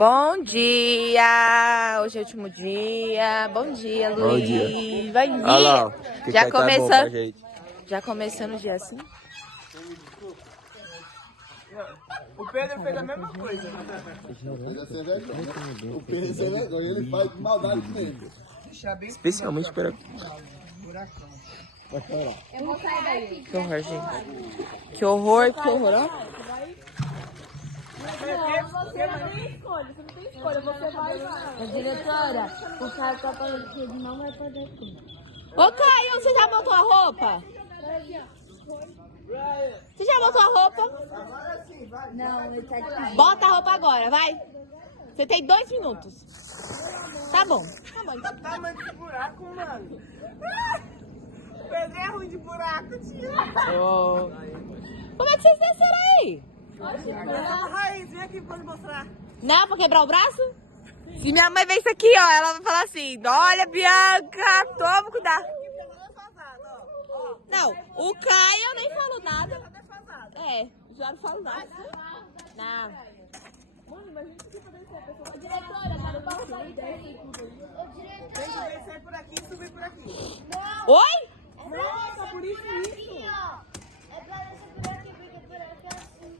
Bom dia! Hoje é o último dia. Bom dia, Luiz. Bom dia. Bom dia. Olha lá, Já começando. Gente. Já começando o dia assim? O Pedro fez a mesma coisa. O Pedro é sem vergonha, ele faz maldade mesmo. Especialmente para... Eu vou sair daí. Que horror, gente. Que horror, que horror, ó. Você não tem escolha, você vai lá. Diretora, o cara tá falando que ele não vai poder ter. Ô, Caio, você já botou a roupa? Você já botou a roupa? Não, ele tá de Bota a roupa agora, vai. Você tem 2 minutos. Tá bom. Tamanho de buraco, mano. O Pedro é ruim de buraco, tio. Como é que vocês desceram aí? Raiz, vem aqui pra eu mostrar. Não, pra quebrar o braço? Se minha mãe ver isso aqui, ó, ela vai falar assim: olha, Bianca, toma cuidado. Não, o Caio eu nem falo nada. É, já não falo nada. Não. diretora, tá no balcão daí. Tem que descer por aqui e subir por aqui. Oi? Nossa, por isso. É pra descer por aqui, porque por aqui é assim.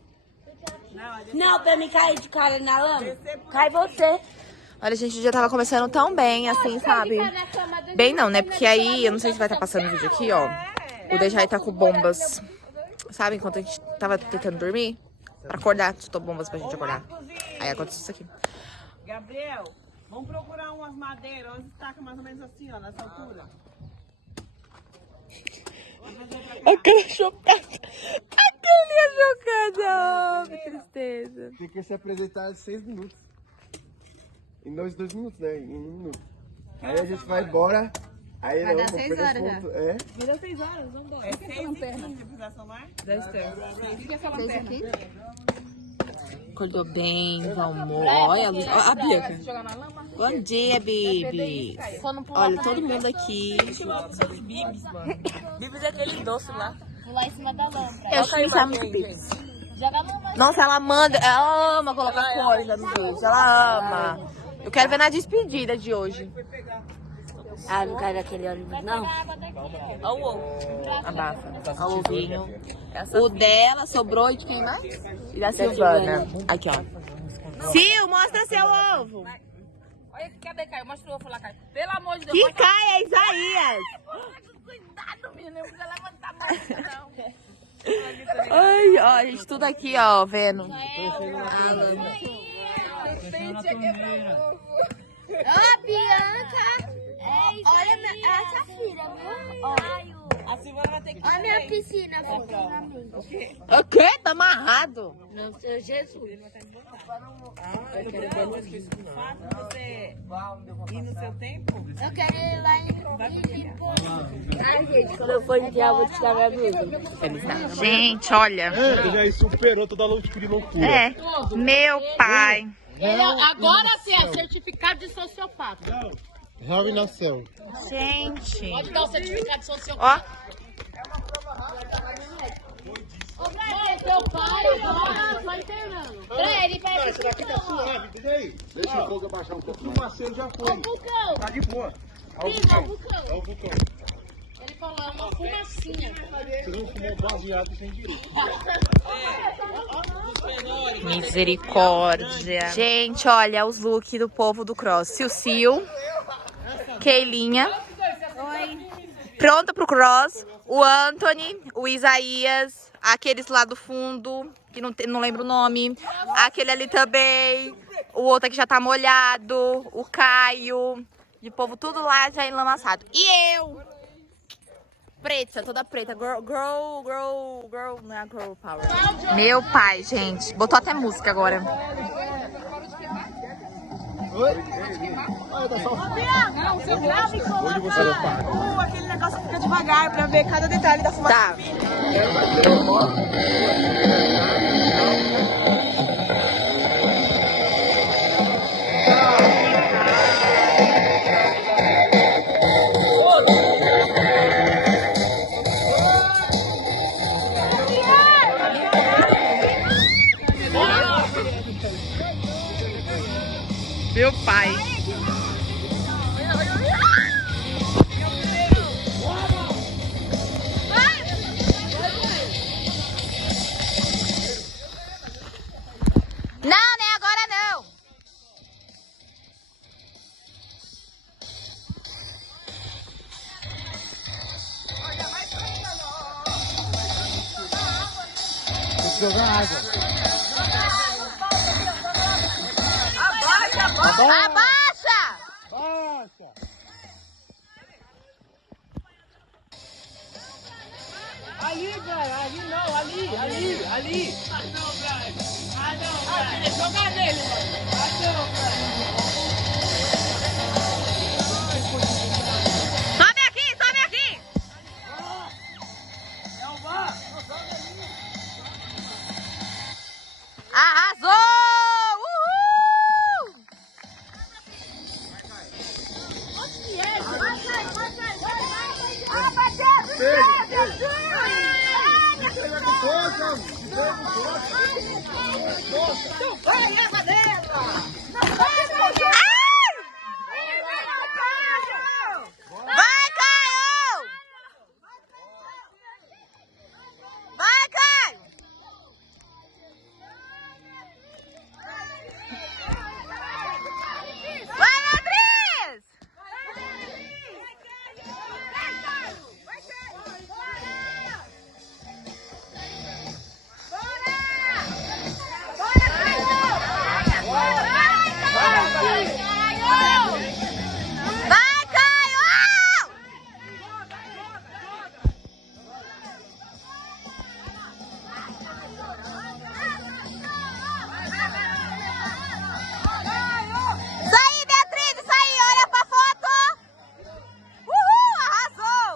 Não, pra me cair de cara na lama. Cai você. Olha, gente, o dia tava começando tão bem, assim, sabe? Bem não, né? Porque aí, eu não sei se vai estar passando o vídeo aqui, ó. O Dejaí tá com bombas. Sabe, enquanto a gente tava tentando dormir, pra acordar, soltou bombas pra gente acordar. Aí aconteceu isso aqui. Gabriel, vamos procurar umas madeiras, umas estacas mais ou menos assim, ó, nessa altura. A cara chocada. A carinha chocada. Oh, que tristeza. Tem que se apresentar em 6 minutos. Em 2 minutos, né? Em 1 minuto. Aí a gente vai embora. Aí Vai não, dar vou 6 perder horas ponto. É? Virou 6 horas, vamos embora. É 6h15, precisa somar? 10 aqui. Acordou bem, calmou. Olha a luz. Ó, a Bianca. Bom dia, Bibi. Olha, todo mundo aqui. Bibis é aquele doce lá. Pular em cima da lâmpada. Eu acho que não sabe muito Bibis. Joga a mão mais. Nossa, ela ama colocar coisa nos vídeos. Ela ama. Eu quero ver na despedida de hoje. Ah, não quero aquele ônibus, não. Olha o ovo. Abafa. Olha o ovinho. O dela sobrou e de quem mais? E da Silvana. Aqui, ó. Sil, mostra seu ovo. Olha, cadê Caio? Mostra o ovo lá, Caio. Pelo amor de Deus. Que cai é Isaías. Cuidado, menino. Não precisa levantar mais, não. Ai, ó, a gente tudo aqui, ó, vendo. Ó, Bianca. Olha essa filha, viu? A Silvana vai ter que... Olha a minha piscina, futuramente. O quê? Tá amarrado. Não, seu Jesus. Você ir no seu tempo? Eu quero ir lá em... Ai, gente, quando eu for enviar, eu vou tirar minha blusa. Gente, olha. Ele já superou toda a loucura de loucura. É, meu pai. Agora sim, é certificado de sociopata. Harry nasceu. Gente. Pode dar o certificado de sociopata. Ó. Teu pai, vai internando. Pra ele, vai... Esse daqui tá suave, diz aí. Deixa o fogo abaixar um pouco. O parceiro já foi. Vulcão. Tá de boa. Olha o vulcão. Olha o vulcão. Ele falou, é uma fumacinha. Você não fumou baseado sem direito. Misericórdia. Gente, olha os looks do povo do Cross. Sil, Keilinha. Pronta pro Cross. O Anthony, o Isaías, aqueles lá do fundo, que não lembro o nome. Aquele ali também. O outro aqui já tá molhado. O Caio. E o povo tudo lá já enlamaçado. E eu? Preta, toda preta. Girl, não é girl power. Meu pai, gente. Botou até música agora. Oi? Olha, tá só... Não, você grava e coloca Onde você não para? aquele negócio fica devagar pra ver cada detalhe da fumaça. Tá. Meu pai. Não, né? Agora não. Tem que jogar água. Abaixa! Baixa! Ali, Brian, ali não, ali. Ah, não, Brian. Joga nele, mano. Ah, não, Brian. Sobe aqui, sobe aqui! É o VAR. Arrasou! Uhul! Vai, Caio! Vai, Caio! Vai, Beatriz! Vai, Caio! Isso aí, Beatriz, isso aí, olha pra foto! Uhul, arrasou!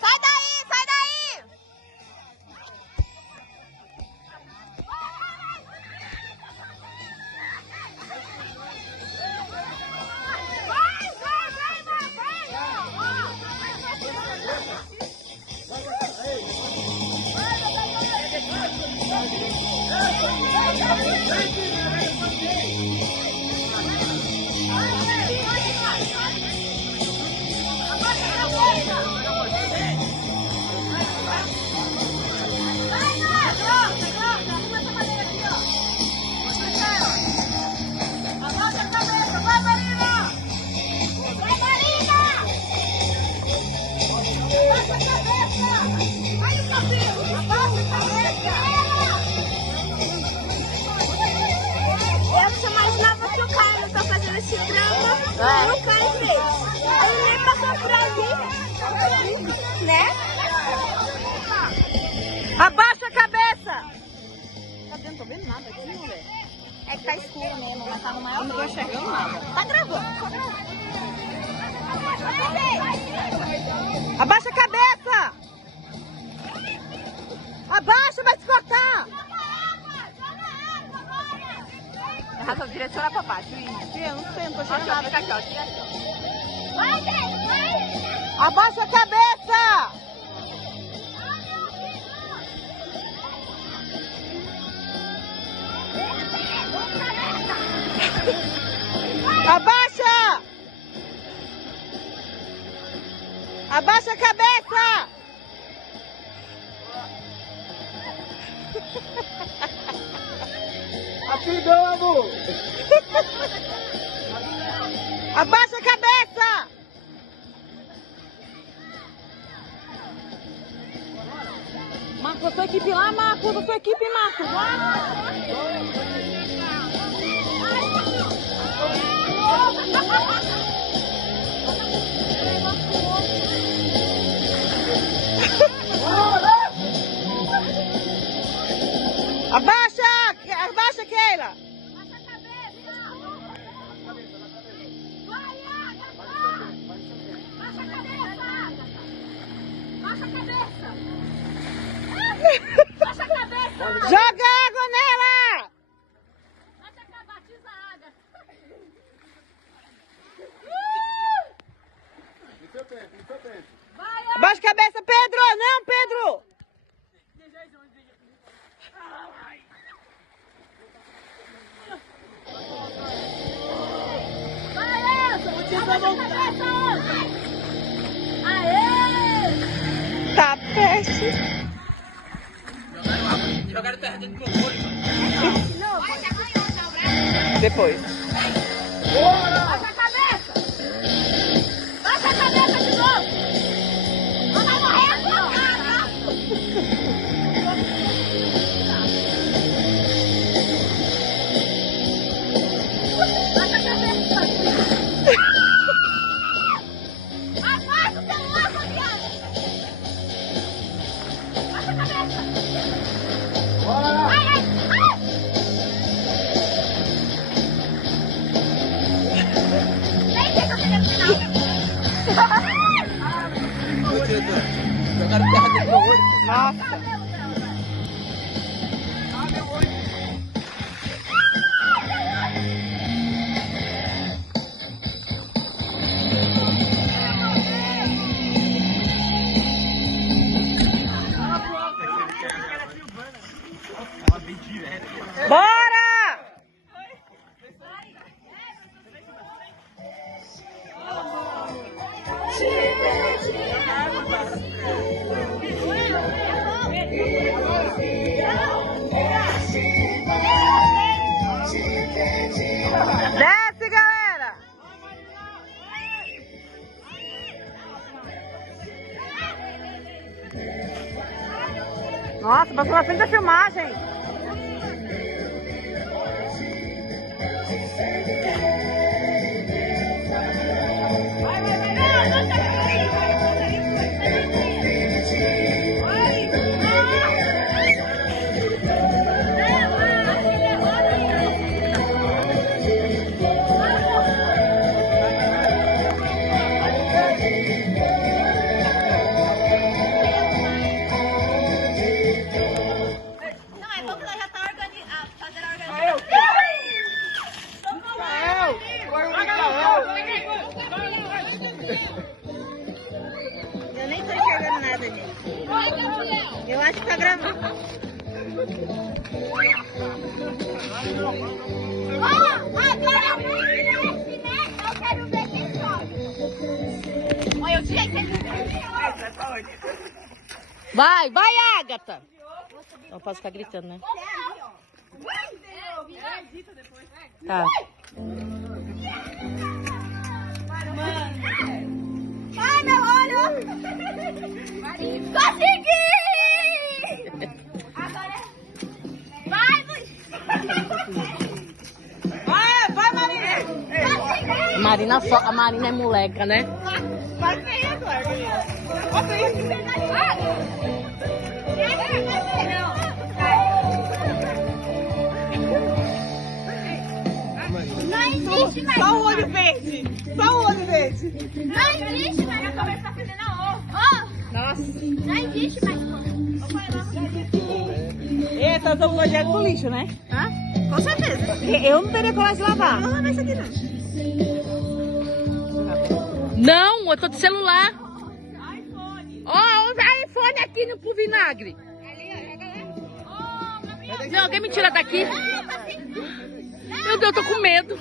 Sai daí, sai daí! Eu sou mais nova que o Caio, não tô fazendo esse drama. E o Caio fez. Ele nem passou por ali. Né? Abaixa a cabeça! Tá vendo? Tô vendo nada aqui, mulher. É que tá escuro mesmo, mas tá no maior. Não tô enxergando nada. Tá gravando, tá gravando. Abaixa a cabeça! Abaixa, vai se cortar! Arrasou, direciona pra baixo. Eu não sei, não tô enxergando nada. Fica aqui, ó. Fica aqui, ó. Abaixa a cabeça! Abaixa! Abaixa a cabeça! Rapidão, amor! Abaixa a cabeça! Marcos, a sua equipe lá, Marcos, a sua equipe, Marcos, lá. Abaixa! Abaixa, Keila! Joga água nela! Abaixa a cabeça, Pedro! Não, Pedro! Depois. Baixa a cabeça! Baixa a cabeça de novo! Não vai morrer a sua cara! Baixa a cabeça! Abaixa o celular, Fabiana! Baixa a cabeça! Ai, ai, ai! Nossa. Bora! Desce, galera! Nossa, passou na frente da filmagem. Eu nem tô enxergando nada, gente. Eu acho que tá gravando. Agora eu quero ver quem sobe. Olha, eu tinha que Vai, vai, Agatha! Não posso ficar gritando, né? Tá. Ai, meu olho! Consegui! Agora vai, Luiz! Vai, Marina! Consegui! A Marina é moleca, né? Vai ver agora. Não existe mais. Só o olho verde! Só o olho verde! Não existe mais. A cabeça tá fazendo a ovo. Nossa! Não existe mais. Esse é o projeto do lixo, né? Hã? Com certeza. Eu não teria coragem de lavar. Não lavar isso aqui, não. Não, eu tô de celular. Ó, usa iPhone aqui pro vinagre. Não, alguém me tira daqui. Meu Deus, eu tô com medo.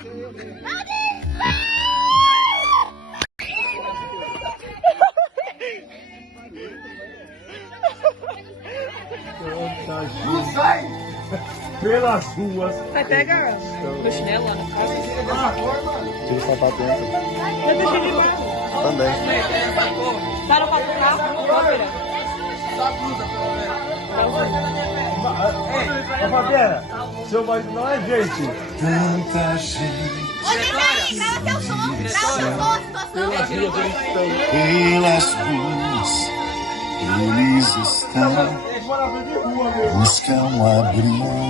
Não sai pelas ruas. Vai pegar meu chinelo lá na casa. Tira o sapato dentro. Eu deixei de baixo. Também. Para pra trocar. Ô Fabiana, seu marido não é gente. Tanta gente. Ô, Guilherme, grava teu som. Grava teu som, a situação. Pelas ruas eles estão, buscam abrigo,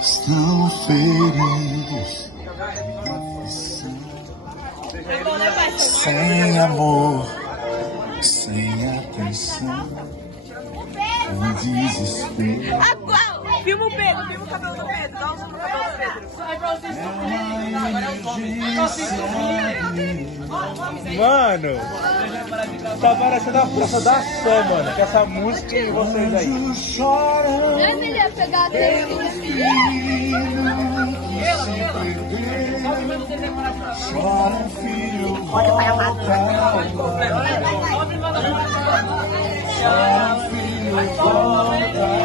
estão feridos, sem amor, sem atenção, com desespero. Filma o Pedro, filma o cabelo do Pedro. Dá um zoom no cabelo do Pedro. Mano, tá parecendo a Praça da Sé, mano. Com essa música e vocês aí. Não é melhor pegar dele. Chora, filho, volta.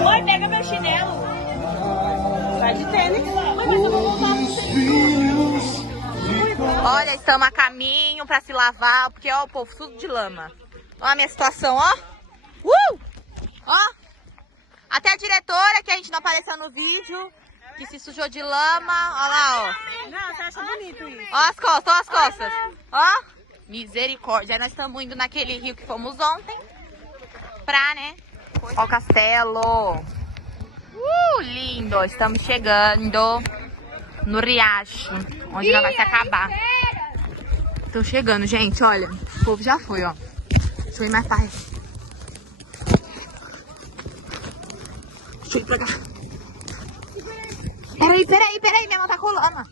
Oi, pega meu chinelo. Vai de tênis. Olha, estamos a caminho pra se lavar, porque ó, o povo tudo de lama. Olha a minha situação, ó. Ó. Até a diretora, que a gente não apareceu no vídeo, que se sujou de lama. Olha lá, ó. Não, você acha bonito isso? Ó as costas, ó as costas. Ó. Misericórdia. Aí nós estamos indo naquele rio que fomos ontem. Pra, né? Ó o castelo. Lindo. Estamos chegando no riacho, onde não vai se acabar. Tô chegando, gente, olha. O povo já foi, ó. Deixa eu ir mais perto. Deixa eu ir pra cá. Peraí, minha mão tá colando.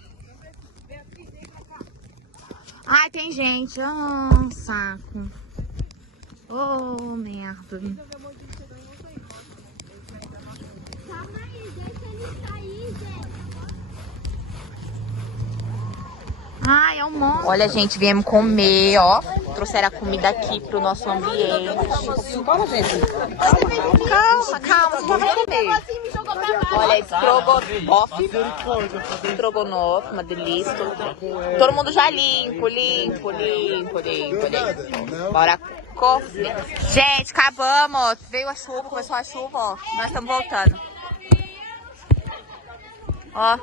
Ai, tem gente. Oh, saco. Oh, merda. Ai, é um monte. Olha, gente, viemos comer, ó. Trouxeram a comida aqui pro nosso ambiente. Calma, gente. Calma, você já vai comer. Olha, estrogonofe, uma delícia. Todo mundo já limpo. Bora comer. Gente, acabamos. Veio a chuva, começou a chuva, ó. Nós estamos voltando. Ó.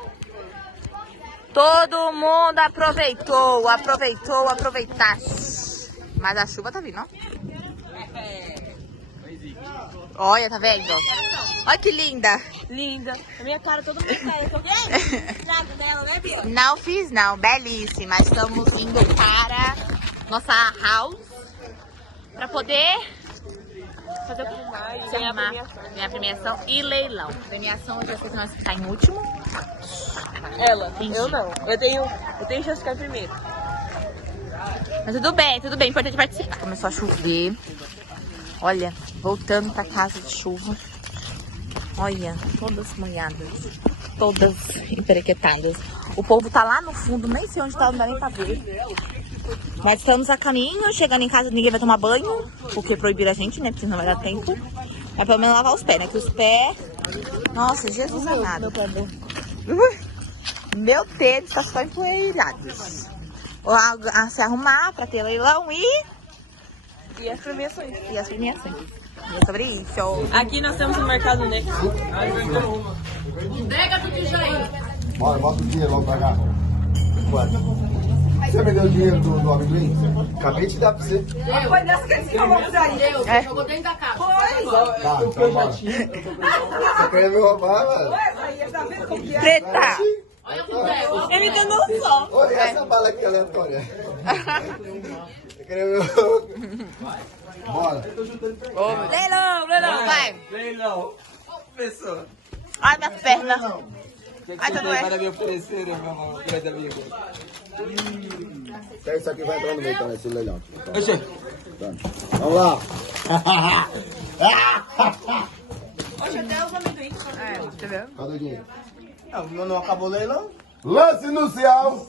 Todo mundo aproveitou. Mas a chuva tá vindo, ó. Olha, tá vendo? Olha que linda. Linda. A minha cara todo mundo tá. Eu tô vendo? Dela, né, Bia? Não fiz, não. Belíssima. Estamos indo para nossa house pra poder fazer o que mais? Ganhar premiação e leilão. Premiação, eu já sei que nós ficar em último. Ela, eu não. Eu tenho chance de ficar primeiro. Mas tudo bem. Importante participar. Começou a chover. Olha, voltando pra casa de chuva. Olha, todas molhadas. Todas emperequetadas. O povo tá lá no fundo, nem sei onde tá, não dá nem pra ver. Mas estamos a caminho, chegando em casa ninguém vai tomar banho, porque proibiram a gente, né? Porque não vai dar tempo. Mas pelo menos lavar os pés, né? Que os pés... Nossa, Jesus amado. Meu tênis tá só empoeirado. Se arrumar pra ter leilão E as premiações. É sobre isso. Aqui nós temos um mercado negro. Bora, bota o dinheiro logo pra cá. Você me deu o dinheiro do amendoim? Acabei de dar pra você. Foi dessa que eles quiseram. Jogou dentro da casa. Tá, então bora. Você quer me roubar, mano? Preta! Olha pro Deus. Ele deu não só. Olha essa bala aqui aleatória. Você quer me Bora. Leilão, vai! Leilão. Pessoa. Ai, minha perna. O que Ai, você tá tem para doendo. me oferecer, meu grande amigo? Isso aqui vai entrar no meio também, esse leilão. Oxê. Vamos lá. Hoje até os amendoins. Tá vendo? Cadê o dinheiro? Não acabou o leilão? Lance inicial.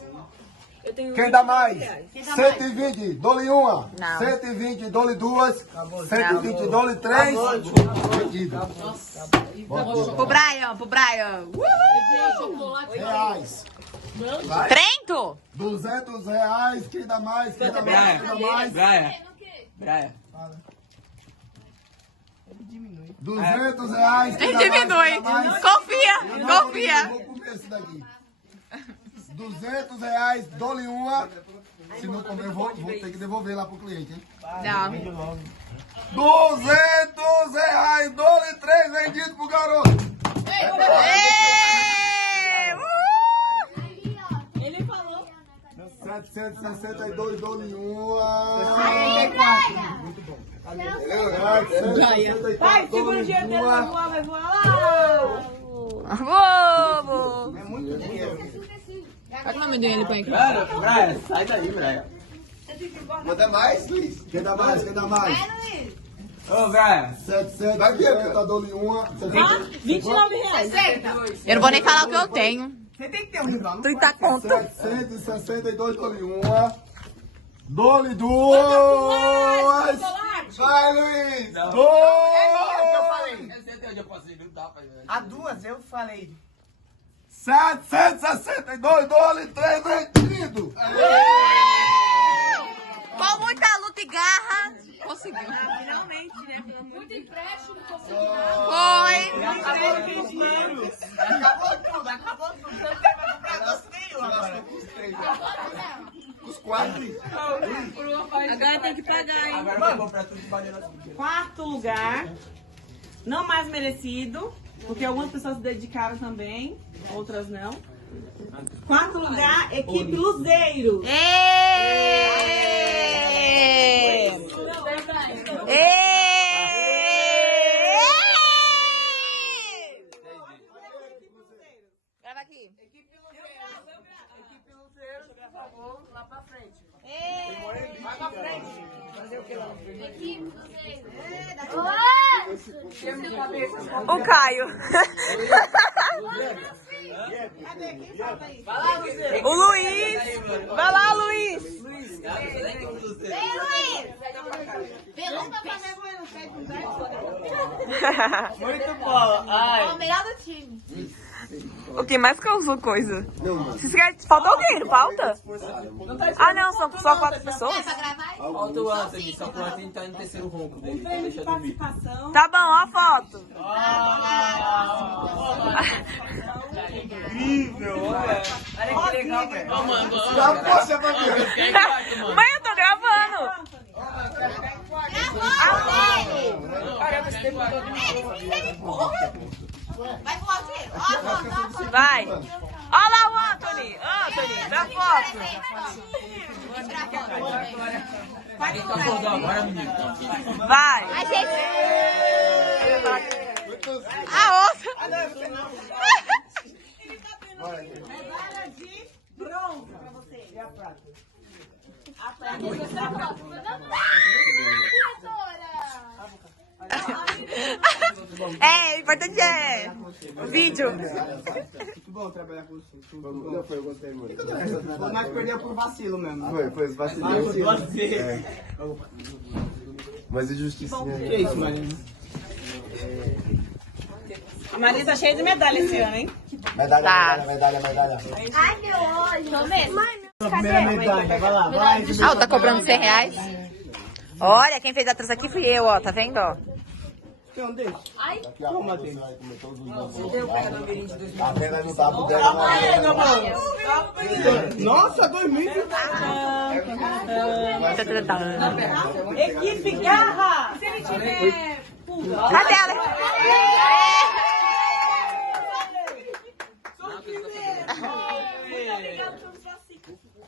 Quem dá mais? Quem dá 120, dole uma. Não. 120, dole duas. 120, dole três. Vendido. Pro Brian. Reais. Trento? 200 reais. Quem dá mais? Quem dá mais? Quem dá mais? Brian. 200 reais. Quem dá Diminui. mais? Quem dá mais? Confia. Eu vou comer esse daqui. 200 reais, dole uma. Se não comer, eu vou ter que devolver lá pro cliente, hein? Não. 200 reais, dole três vendido pro garoto. Ele falou. 762, dole uma. Muito bom. Vai, segura o dinheiro dele, vai voar. Bobo. É muito dinheiro. Olha que nome dele põe aqui. Brian, sai daí, Brian. Manda mais, Luiz. Quem dá mais? Quem dá mais? Ô, Brian. 750, dole uma. 29 reais. Eu não vou nem falar o que eu tenho. Você tem que ter um rival. 30 conto. 762, dole uma. Dole 2! Vai, Luiz! 2! A duas eu falei. 762, Dole 3 vencido! Com muita luta e garra, conseguiu. Finalmente, né? Muito empréstimo, conseguiu. Foi. Acabou tudo. Você vai comprar docinho agora. Os 4. Agora tem que pagar, hein? Agora vai comprar tudo de bandeira azul. Quarto lugar, não mais merecido, porque algumas pessoas se dedicaram também, outras não. Quarto lugar, equipe Luzeiro. Grava aqui. Vai pra frente. Fazer o que lá? O Caio. O Luiz. Vai lá, Luiz. Vem, Luiz! Muito bom. Ai. O melhor do time. O que mais causou coisa? Falta alguém, não falta? Ah, não, são só 4 pessoas? Pra gravar? Falta o Anthony, só que o Anthony tá no terceiro ronco dele. Então Prêmio de deixa dormir. participação. Tá bom, ó a foto. Incrível, olha. Olha que legal, velho. Poxa, Fabiano! Mãe, eu tô gravando. Caramba, esse tempo todo. Vai pro altinho. Ó a foto, ó a foto. Vai. Olha lá o Anthony. Anthony, dá foto. Agora, menino. Vai. A gente... A outra. Medalha de bronze pra você. E a prata? É, o importante é o vídeo. Muito bom trabalhar com você. Não, foi, eu gostei muito. Mas perdeu por vacilo mesmo. Foi, os vacilinhos. Mas é justicinha. Que isso, Marina? A Maria tá cheia de medalha esse ano, hein? Medalha, Tá. medalha. Ai, meu olho. Tô mesmo. Primeira medalha, vai lá, vai. Ah, tá cobrando 100 reais. Olha, quem fez a trança aqui fui eu, ó. Tá vendo, ó? Então, deixa. Daqui a pouco você vai comer todos os nossos. A venda não tá por dentro. Nossa, 2020. Equipe Garra! Se ele tiver... Cadê ela?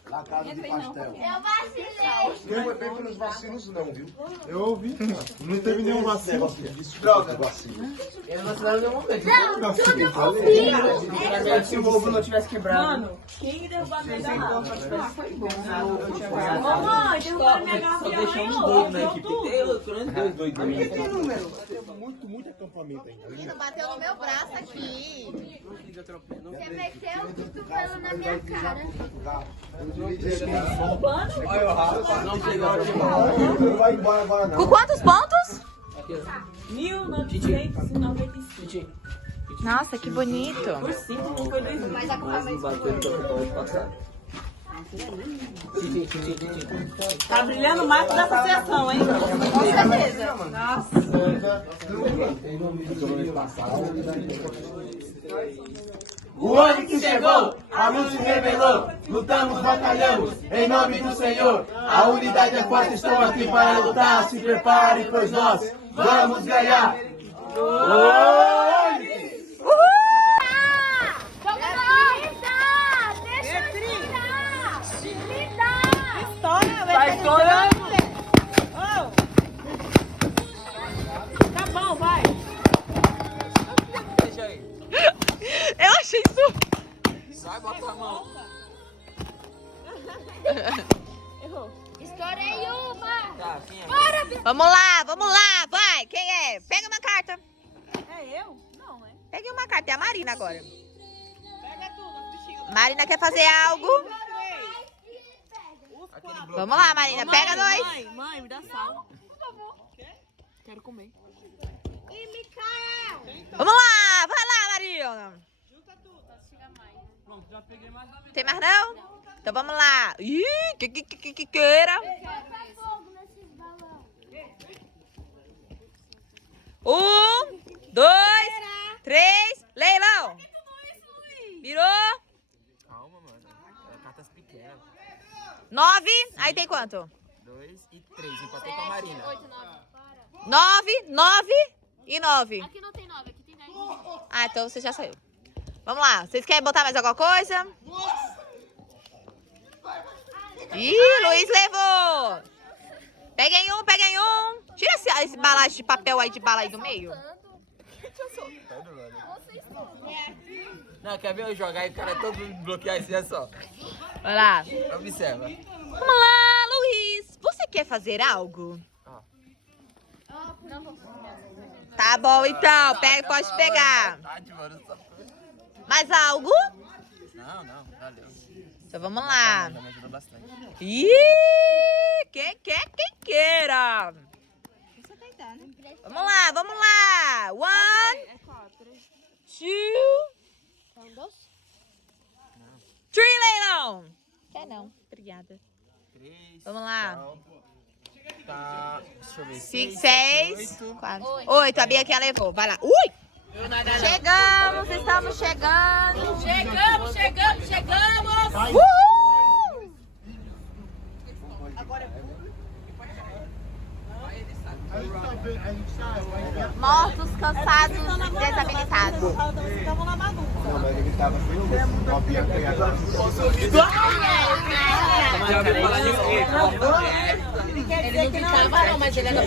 Na casa de pastel. Eu vacilei. Não foi bem pelos vacilos não, viu? Eu ouvi. Não teve nenhum vacilo. Droga. Vacilo. Eu não vacilaram em nenhum momento. Não, tudo confia. Se o ovo não tivesse quebrado. Mano, quem derrubou a minha garrafa? Foi bom. Mamãe, derrubou a minha garrafa. Só deixamos dois na equipe. Tem dois doidos na minha equipe. Muito acampamento ainda. Menino, bateu no meu braço aqui. Você meteu o cotovelo na minha cara. Olha o Rafa. Não chega. Não vai embora agora não. Com quantos pontos? 1995. Nossa, que bonito. Por 5 não foi 2000. Mas a culpa Não bateu no campeonato passado. Tá brilhando o marco da associação, hein? Com certeza. O ano que chegou, a luz se revelou, lutamos, batalhamos, em nome do Senhor. A unidade é forte, estou aqui para lutar, se prepare, pois nós vamos ganhar. Oi! Vai estourando! Tá bom, vai! Deixa aí. Eu achei isso. Vai, bota a mão. Estourei uma. Tá, quem é? Vamos lá, vai. Quem é? Pega uma carta. É eu? Não, é? Pegue uma carta, é a Marina agora. Pega tudo, os bichinhos. Marina quer fazer algo. Vamos lá, Marina. Pega dois. Mãe, me dá sal. Quero comer. E Micael. Vamos lá. Vai lá, Marina. Tem mais não? Então vamos lá. Ih, que queira. Fogo nesses balões. 1, 2, 3, leilão. Virou. Calma, mano. É cartas pequenas. 9. Aí tem quanto? 2 e 3. Empatei com a Marina. 9, 9 e 9. Aqui não tem 9, aqui tem 10. Ah, então você já saiu. Vamos lá. Vocês querem botar mais alguma coisa? Ih, Luiz levou. Peguem um, peguem um. Tira esse balagem de papel aí de bala aí do meio. Não, quer ver eu jogar e o cara todo bloquear assim, é só. Vai lá. Observa. Vamos lá, Luiz. Você quer fazer algo? Tá bom, então. Pega, pode pegar. Mais algo? Não, valeu. Então vamos lá. Já me ajudou bastante. Ih, quem quer, quem queira. Vamos lá, vamos lá. 1, 2, 3, leilão. Quer não, obrigada. 3. Vamos lá. Tá, deixa eu ver. 5, 6, 4, 8. A Bianquinha levou. Vai lá. Ui! Chegamos, estamos chegando. Chegamos! Uhul! Mortos, cansados, desabilitados. Vocês estavam na bagunça. Não, mas ele tava sem copia pegada. Ele quer dizer que não. Mas ele é da